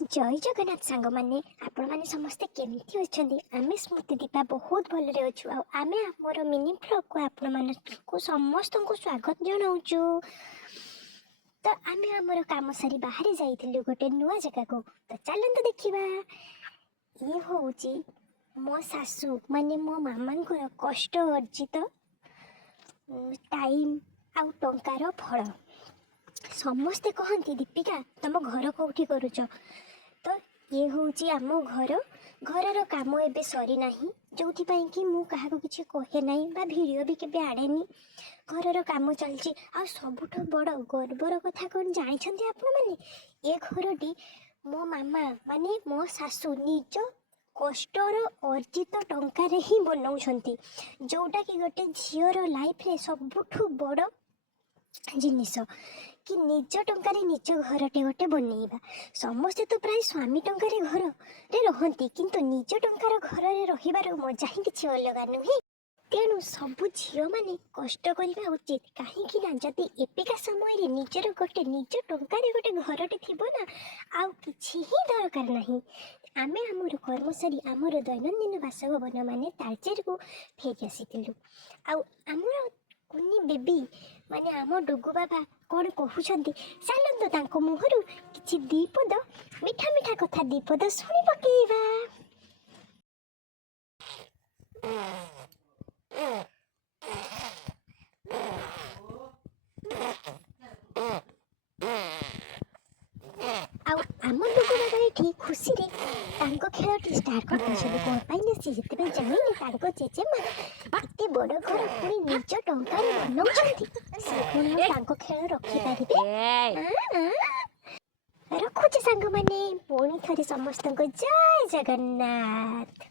जय जगन्नाथ सांग मैंने आपण मैंने समस्ते केमती अच्छे आम स्मृति दीपा बहुत भलरे अच्छु आम आमर मिनी ब्लॉग को आपण मानक समस्त को स्वागत जनाऊँ। तो आम आमर कम सारी बाहर जाइलु गोटे नुआ जगह को तो चलते देखा ये हूँ मो सासू माने मो मामा कष्ट अर्जित टाइम आउ टंकार फल। समस्ते कहती दीपिका तुम घर कौटी करुच तो ये हूँ आम घर काम एबे सरी ना जो कि मु क्या किसी कहे ना बा भिडियो भी केबे आड़ेनी घर काम चलती आ सबुठ बड़ गर्वर कथा कौन जानते आपण मैंने ये घरटी मो मामा माने मो सासू निज कष्टर अर्जित टंकार ही बनाऊंट जोटा कि गोटे झीर लाइफ रे सबुठ बड़ जिनिस कि निज टंकार निज घरटे गोटे बनइबा। समस्ते तो प्राय स्वामी टंकार घर रे रहती किंतु निज टंकार घर रे रहिबार मजा ही किछि अलग नुहे। तेणु सबु झील माने कष्ट करबा उचित कहीं ना जदि एपिका समय रे निजर गोटे निज टंकार गोटे घरटे थिबो ना आउ किछि ही दरकार नहीं। आमे आमर कर्मचारी आमर दैनंदिन बासभवन माने तालचेर को फेरी आसीथिलु आउ आमर कुनी बेबी माने आम डुगु बाबा कौन कहते चलते तांको मुहरु किछि दीपद मीठा मीठा कथा दीपद शुणी पकेइबा। आम डुगु बाबा ये खुशी रे तांको खेल स्टार्ट कर कौन पाई सी जिते जानी तांको चेचेमा एते बड़ घर पुणी निज टंकार बनाउछंती से कोन तांको खेल रखी पारिबे। रखुचे सांग माने पुणी थरे समस्त को जय जगन्नाथ।